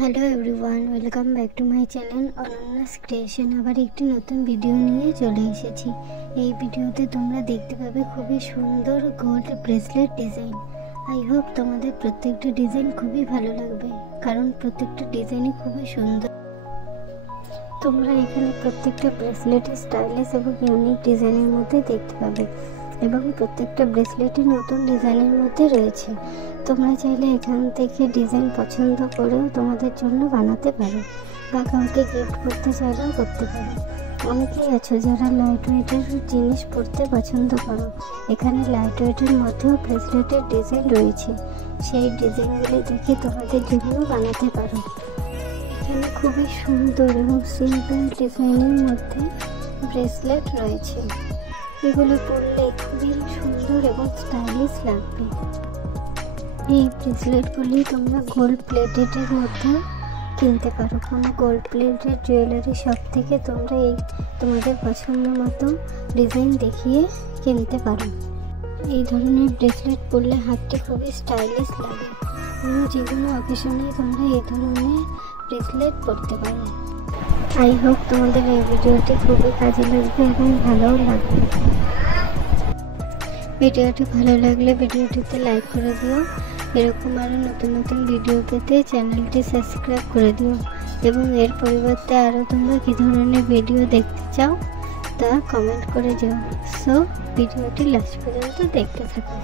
Hello everyone, welcome back to my channel অনন্যাস creation. আবার একটি নতুন ভিডিও নিয়ে চলে এসেছি। এই ভিডিওতে তোমরা দেখতে পাবে খুবই সুন্দর gold bracelet design. I hope তোমাদের প্রত্যেকটা ডিজাইন খুবই ভালো লাগবে, কারণ প্রত্যেকটা ডিজাইনই খুবই সুন্দর। তোমরা এখানে প্রত্যেকটা ব্রেসলেটের স্টাইলিশ এবং ইউনিক ডিজাইনের মধ্যে দেখতে পাবে, এবং প্রত্যেকটা ব্রেসলেটই নতুন ডিজাইনের মধ্যে রয়েছে। তোমরা চাইলে এখান থেকে ডিজাইন পছন্দ করেও তোমাদের জন্য বানাতে পারো, বা কাউকে গিফট করতে চাইলেও করতে পারো। অনেকেই আছো যারা লাইট ওয়েটের জিনিস পরতে পছন্দ করো। এখানে লাইট ওয়েটের মধ্যেও ব্রেসলেটের ডিজাইন রয়েছে, সেই ডিজাইনগুলি দেখে তোমাদের জন্য বানাতে পারো। এখানে খুবই সুন্দর এবং সিম্পল ডিজাইনের মধ্যে ব্রেসলেট রয়েছে। এগুলো পরলে খুবই সুন্দর এবং স্টাইলিশ লাগবে। এই ব্রেসলেটগুলি তোমরা গোল্ড প্লেটেডের মধ্যে কিনতে পারো। কোনো গোল্ড প্লেটেড জুয়েলারি শপ থেকে তোমরা তোমাদের পছন্দ মতো ডিজাইন দেখিয়ে কিনতে পারো। এই ধরনের ব্রেসলেট পরলে হাতটি খুবই স্টাইলিশ লাগে, এবং যে কোনো অকেশনে তোমরা এই ধরনের ব্রেসলেট পরতে পারো। আই হোপ তোমাদের এই ভিডিওটি খুবই কাজে লাগবে এবং ভালোও লাগবে। ভিডিওটি ভালো লাগলে ভিডিওটিতে লাইক করে দিও। এরকম আরও নতুন নতুন ভিডিও পেতে চ্যানেলটি সাবস্ক্রাইব করে দিও, এবং এর পরিবর্তে আরও তোমরা কী ধরনের ভিডিও দেখতে চাও তা কমেন্ট করে যাও। সো ভিডিওটি লাস্ট পর্যন্ত দেখতে থাকো।